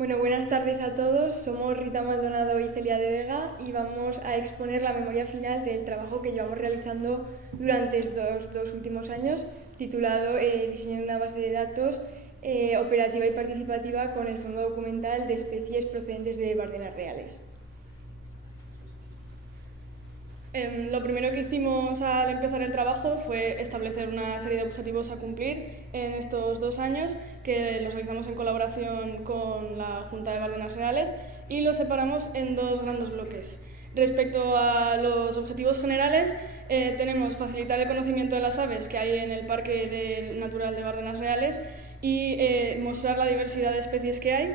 Bueno, buenas tardes a todos. Somos Rita Maldonado y Celia de Vega y vamos a exponer la memoria final del trabajo que llevamos realizando durante estos dos últimos años, titulado Diseño de una base de datos operativa y participativa con el Fondo Documental de Especies procedentes de Bardenas Reales. Lo primero que hicimos al empezar el trabajo fue establecer una serie de objetivos a cumplir en estos 2 años, que los realizamos en colaboración con la Junta de Bardenas Reales y los separamos en 2 grandes bloques. Respecto a los objetivos generales, tenemos facilitar el conocimiento de las aves que hay en el Parque Natural de Bardenas Reales y mostrar la diversidad de especies que hay,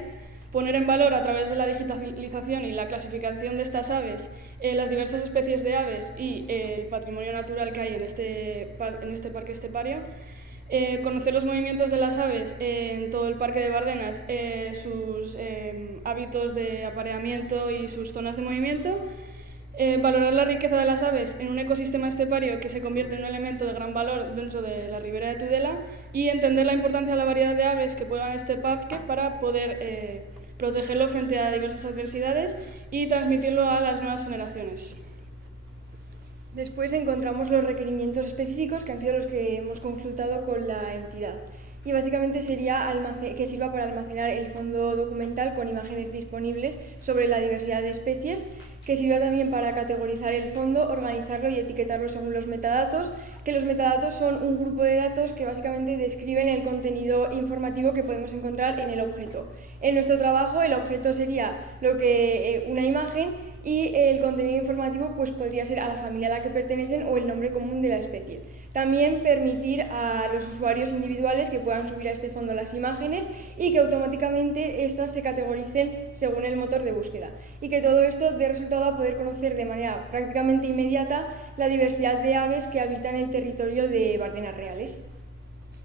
poner en valor a través de la digitalización y la clasificación de estas aves las diversas especies de aves y el patrimonio natural que hay en este parque estepario, conocer los movimientos de las aves en todo el parque de Bardenas, sus hábitos de apareamiento y sus zonas de movimiento, valorar la riqueza de las aves en un ecosistema estepario que se convierte en un elemento de gran valor dentro de la ribera de Tudela y entender la importancia de la variedad de aves que pueblan este parque para poder protegerlo frente a diversas adversidades y transmitirlo a las nuevas generaciones. Después encontramos los requerimientos específicos que han sido los que hemos consultado con la entidad. Y básicamente sería que sirva para almacenar el fondo documental con imágenes disponibles sobre la diversidad de especies, que sirva también para categorizar el fondo, organizarlo y etiquetarlo según los metadatos, que los metadatos son un grupo de datos que básicamente describen el contenido informativo que podemos encontrar en el objeto. En nuestro trabajo el objeto sería una imagen y el contenido informativo pues podría ser a la familia a la que pertenecen o el nombre común de la especie. También permitir a los usuarios individuales que puedan subir a este fondo las imágenes y que automáticamente estas se categoricen según el motor de búsqueda y que todo esto dé resultado a poder conocer de manera prácticamente inmediata la diversidad de aves que habitan el territorio de Bardenas Reales.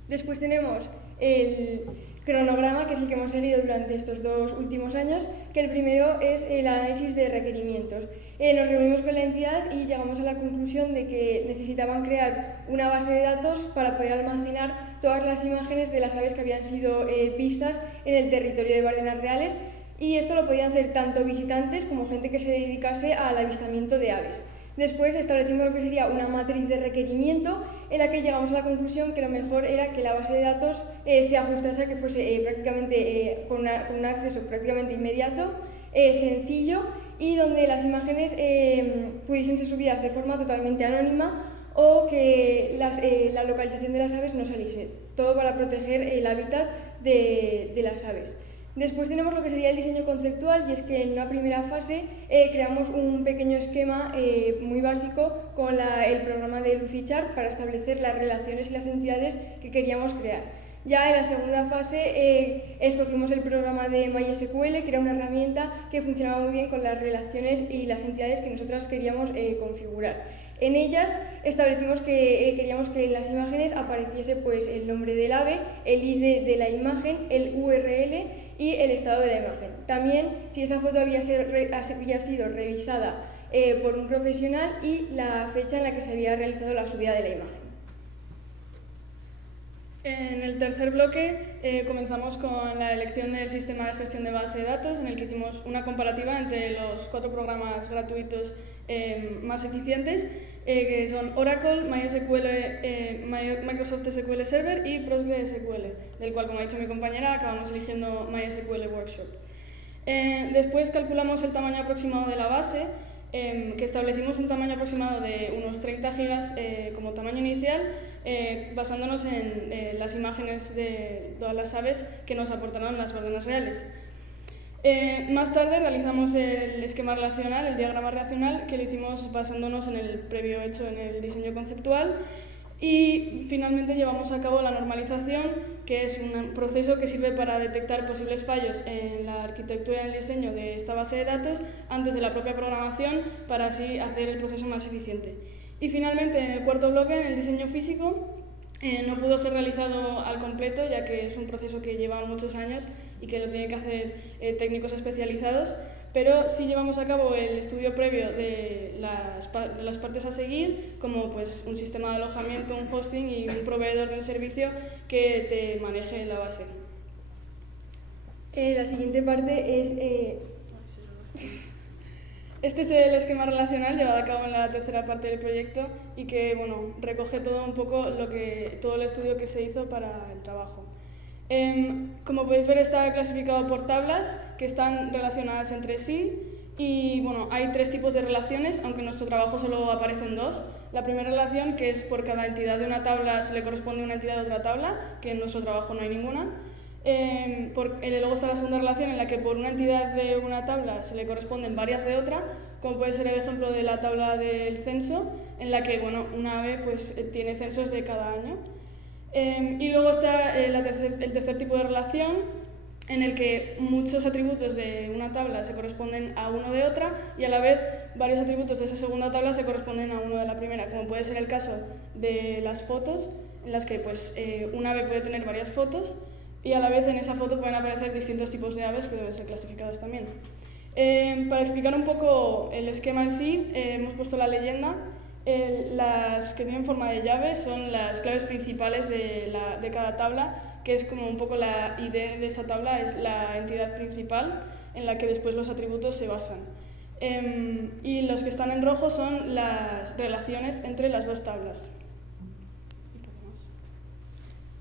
Después tenemos el cronograma, que es el que hemos seguido durante estos 2 últimos años, que el primero es el análisis de requerimientos. Nos reunimos con la entidad y llegamos a la conclusión de que necesitaban crear una base de datos para poder almacenar todas las imágenes de las aves que habían sido vistas en el territorio de Bardenas Reales, y esto lo podían hacer tanto visitantes como gente que se dedicase al avistamiento de aves. Después establecimos lo que sería una matriz de requerimiento en la que llegamos a la conclusión que lo mejor era que la base de datos se ajustase a que fuese con un acceso prácticamente inmediato, sencillo y donde las imágenes pudiesen ser subidas de forma totalmente anónima o que la localización de las aves no saliese. Todo para proteger el hábitat de las aves. Después tenemos lo que sería el diseño conceptual, y es que en una primera fase creamos un pequeño esquema muy básico con el programa de Lucidchart para establecer las relaciones y las entidades que queríamos crear. Ya en la segunda fase escogimos el programa de MySQL, que era una herramienta que funcionaba muy bien con las relaciones y las entidades que nosotras queríamos configurar. En ellas establecimos que queríamos que en las imágenes apareciese pues, el nombre del ave, el ID de la imagen, el URL y el estado de la imagen. También si esa foto había sido revisada por un profesional y la fecha en la que se había realizado la subida de la imagen. En el tercer bloque comenzamos con la elección del sistema de gestión de base de datos, en el que hicimos una comparativa entre los 4 programas gratuitos más eficientes, que son Oracle, MySQL, Microsoft SQL Server y PostgreSQL, del cual, como ha dicho mi compañera, acabamos eligiendo MySQL Workshop. Después calculamos el tamaño aproximado de la base, que establecimos un tamaño aproximado de unos 30 gigas como tamaño inicial, basándonos en las imágenes de todas las aves que nos aportaron las Bardenas Reales. Más tarde realizamos el esquema relacional, el diagrama relacional, que lo hicimos basándonos en el previo hecho en el diseño conceptual, y finalmente llevamos a cabo la normalización, que es un proceso que sirve para detectar posibles fallos en la arquitectura y en el diseño de esta base de datos antes de la propia programación, para así hacer el proceso más eficiente. Y finalmente, en el cuarto bloque, en el diseño físico, no pudo ser realizado al completo, ya que es un proceso que lleva muchos años y que lo tienen que hacer técnicos especializados, pero sí llevamos a cabo el estudio previo de las partes a seguir, como pues, un sistema de alojamiento, un hosting y un proveedor de un servicio que te maneje la base. La siguiente parte es... Este es el esquema relacional llevado a cabo en la tercera parte del proyecto y que recoge todo un poco todo el estudio que se hizo para el trabajo. Como podéis ver, está clasificado por tablas que están relacionadas entre sí y hay 3 tipos de relaciones, aunque en nuestro trabajo solo aparecen 2. La primera relación, que es por cada entidad de una tabla se le corresponde una entidad de otra tabla, que en nuestro trabajo no hay ninguna. Luego está la segunda relación en la que por una entidad de una tabla se le corresponden varias de otra, como puede ser el ejemplo de la tabla del censo, en la que una ave tiene censos de cada año. Y luego está el tercer tipo de relación, en el que muchos atributos de una tabla se corresponden a uno de otra y a la vez varios atributos de esa segunda tabla se corresponden a uno de la primera, como puede ser el caso de las fotos, en las que un ave puede tener varias fotos y a la vez en esa foto pueden aparecer distintos tipos de aves que deben ser clasificados también. Para explicar un poco el esquema en sí, hemos puesto la leyenda. Las que tienen forma de llave son las claves principales de cada tabla, que es como un poco la idea de esa tabla, es la entidad principal en la que después los atributos se basan. Y los que están en rojo son las relaciones entre las 2 tablas.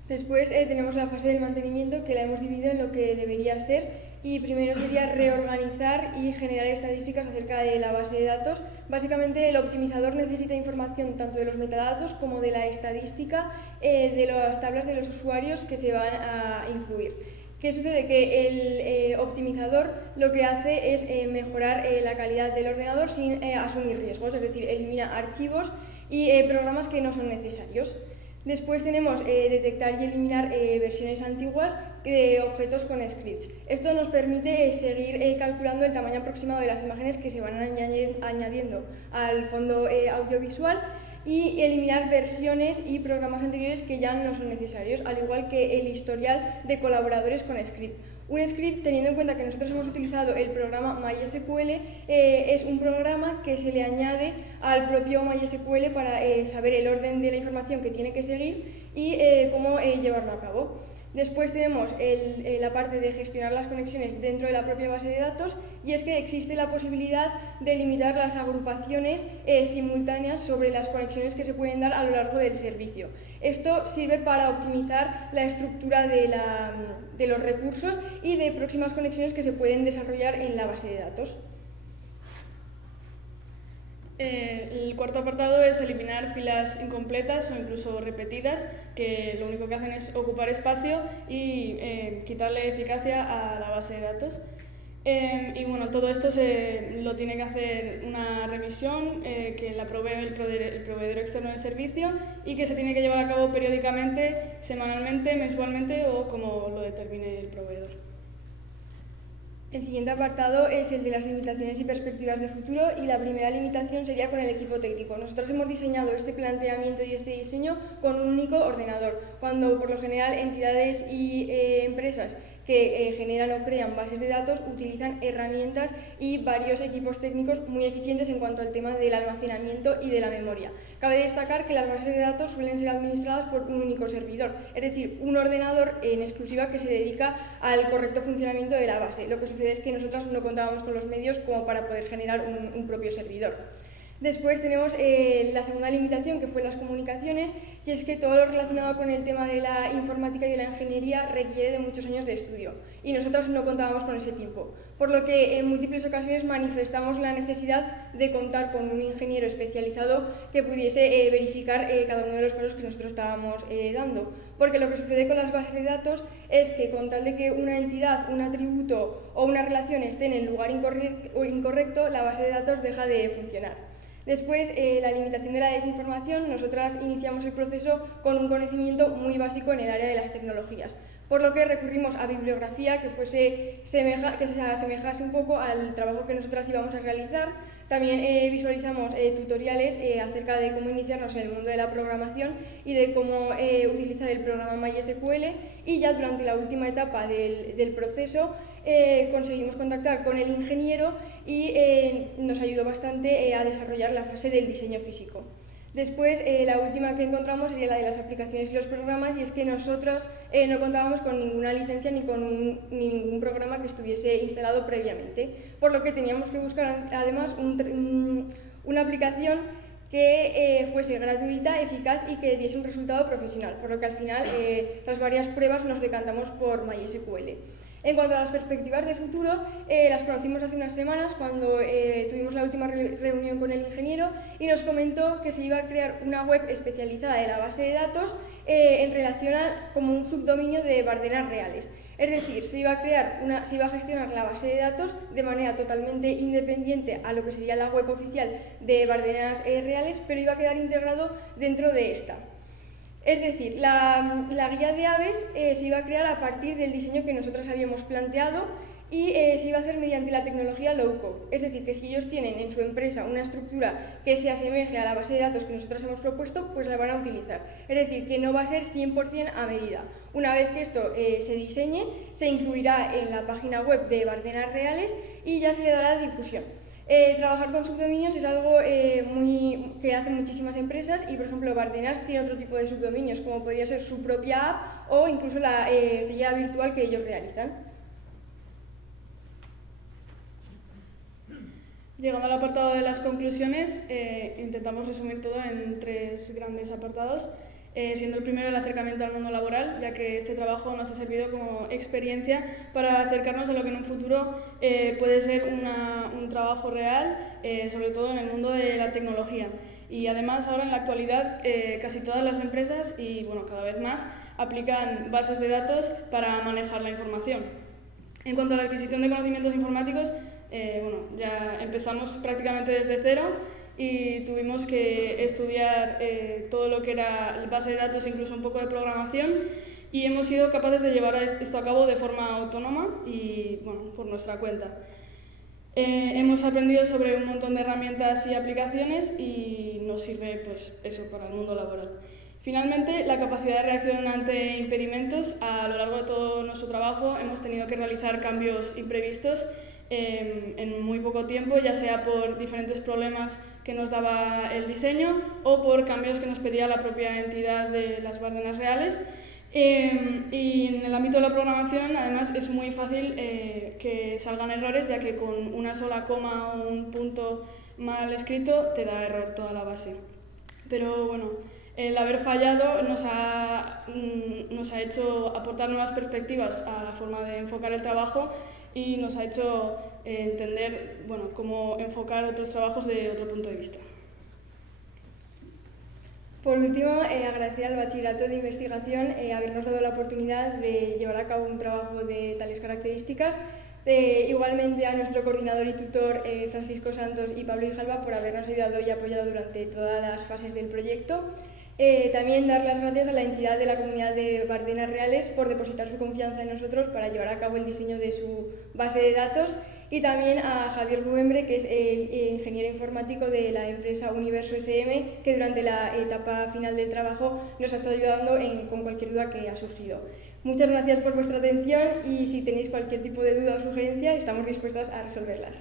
Después tenemos la fase del mantenimiento, que la hemos dividido en lo que debería ser, y primero sería reorganizar y generar estadísticas acerca de la base de datos. Básicamente el optimizador necesita información tanto de los metadatos como de la estadística de las tablas de los usuarios que se van a incluir. ¿Qué sucede? Que el optimizador lo que hace es mejorar la calidad del ordenador sin asumir riesgos, es decir, elimina archivos y programas que no son necesarios. Después tenemos detectar y eliminar versiones antiguas de objetos con scripts. Esto nos permite seguir calculando el tamaño aproximado de las imágenes que se van añadiendo al fondo audiovisual y eliminar versiones y programas anteriores que ya no son necesarios, al igual que el historial de colaboradores con script. Un script, teniendo en cuenta que nosotros hemos utilizado el programa MySQL, es un programa que se le añade al propio MySQL para saber el orden de la información que tiene que seguir y cómo llevarlo a cabo. Después tenemos la parte de gestionar las conexiones dentro de la propia base de datos, y es que existe la posibilidad de limitar las agrupaciones simultáneas sobre las conexiones que se pueden dar a lo largo del servicio. Esto sirve para optimizar la estructura de los recursos y de próximas conexiones que se pueden desarrollar en la base de datos. El cuarto apartado es eliminar filas incompletas o incluso repetidas, que lo único que hacen es ocupar espacio y quitarle eficacia a la base de datos. Y todo esto lo tiene que hacer una revisión que la provee el proveedor externo del servicio y que se tiene que llevar a cabo periódicamente, semanalmente, mensualmente o como lo determine el proveedor. El siguiente apartado es el de las limitaciones y perspectivas de futuro, y la primera limitación sería con el equipo técnico. Nosotros hemos diseñado este planteamiento y este diseño con un único ordenador, cuando por lo general entidades y empresas que generan o crean bases de datos utilizan herramientas y varios equipos técnicos muy eficientes en cuanto al tema del almacenamiento y de la memoria. Cabe destacar que las bases de datos suelen ser administradas por un único servidor, es decir, un ordenador en exclusiva que se dedica al correcto funcionamiento de la base. Lo que sucede es que nosotros no contábamos con los medios como para poder generar un propio servidor. Después tenemos la segunda limitación, que fue las comunicaciones, y es que todo lo relacionado con el tema de la informática y de la ingeniería requiere de muchos años de estudio, y nosotros no contábamos con ese tiempo, por lo que en múltiples ocasiones manifestamos la necesidad de contar con un ingeniero especializado que pudiese verificar cada uno de los pasos que nosotros estábamos dando, porque lo que sucede con las bases de datos es que con tal de que una entidad, un atributo o una relación esté en el lugar incorrecto, la base de datos deja de funcionar. Después, la limitación de la desinformación. Nosotras iniciamos el proceso con un conocimiento muy básico en el área de las tecnologías, por lo que recurrimos a bibliografía que se asemejase un poco al trabajo que nosotras íbamos a realizar. También visualizamos tutoriales acerca de cómo iniciarnos en el mundo de la programación y de cómo utilizar el programa MySQL, y ya durante la última etapa del proceso conseguimos contactar con el ingeniero y nos ayudó bastante a desarrollar la fase del diseño físico. Después, la última que encontramos sería la de las aplicaciones y los programas, y es que nosotros no contábamos con ninguna licencia ni con ningún programa que estuviese instalado previamente, por lo que teníamos que buscar además una aplicación que fuese gratuita, eficaz y que diese un resultado profesional, por lo que al final, tras varias pruebas, nos decantamos por MySQL. En cuanto a las perspectivas de futuro, las conocimos hace unas semanas cuando tuvimos la última reunión con el ingeniero y nos comentó que se iba a crear una web especializada de la base de datos en relación como un subdominio de Bardenas Reales. Es decir, se iba a gestionar la base de datos de manera totalmente independiente a lo que sería la web oficial de Bardenas Reales, pero iba a quedar integrado dentro de esta. Es decir, la guía de aves se iba a crear a partir del diseño que nosotros habíamos planteado y se iba a hacer mediante la tecnología low-code. Es decir, que si ellos tienen en su empresa una estructura que se asemeje a la base de datos que nosotros hemos propuesto, pues la van a utilizar. Es decir, que no va a ser 100% a medida. Una vez que esto se diseñe, se incluirá en la página web de Bardenas Reales y ya se le dará difusión. Trabajar con subdominios es algo que hacen muchísimas empresas y, por ejemplo, Bardenas tiene otro tipo de subdominios, como podría ser su propia app o incluso la guía virtual que ellos realizan. Llegando al apartado de las conclusiones, intentamos resumir todo en 3 grandes apartados, siendo el primero el acercamiento al mundo laboral, ya que este trabajo nos ha servido como experiencia para acercarnos a lo que en un futuro puede ser un trabajo real, sobre todo en el mundo de la tecnología. Y además ahora en la actualidad casi todas las empresas, y bueno, cada vez más, aplican bases de datos para manejar la información. En cuanto a la adquisición de conocimientos informáticos, ya empezamos prácticamente desde cero y tuvimos que estudiar todo lo que era base de datos, incluso un poco de programación, y hemos sido capaces de llevar esto a cabo de forma autónoma y por nuestra cuenta. Hemos aprendido sobre un montón de herramientas y aplicaciones y nos sirve pues, eso para el mundo laboral. Finalmente, la capacidad de reacción ante impedimentos. A lo largo de todo nuestro trabajo hemos tenido que realizar cambios imprevistos en muy poco tiempo, ya sea por diferentes problemas que nos daba el diseño o por cambios que nos pedía la propia entidad de las Bardenas Reales. Y en el ámbito de la programación, además, es muy fácil que salgan errores, ya que con una sola coma o un punto mal escrito te da error toda la base. Pero bueno, el haber fallado nos ha hecho aportar nuevas perspectivas a la forma de enfocar el trabajo y nos ha hecho entender cómo enfocar otros trabajos de otro punto de vista. Por último, agradecer al Bachillerato de Investigación habernos dado la oportunidad de llevar a cabo un trabajo de tales características. Igualmente a nuestro coordinador y tutor Francisco Santos y Pablo Ijalba por habernos ayudado y apoyado durante todas las fases del proyecto. También dar las gracias a la entidad de la comunidad de Bardenas Reales por depositar su confianza en nosotros para llevar a cabo el diseño de su base de datos, y también a Javier Rubembre, que es el ingeniero informático de la empresa Universo SM, que durante la etapa final del trabajo nos ha estado ayudando con cualquier duda que ha surgido. Muchas gracias por vuestra atención y si tenéis cualquier tipo de duda o sugerencia estamos dispuestos a resolverlas.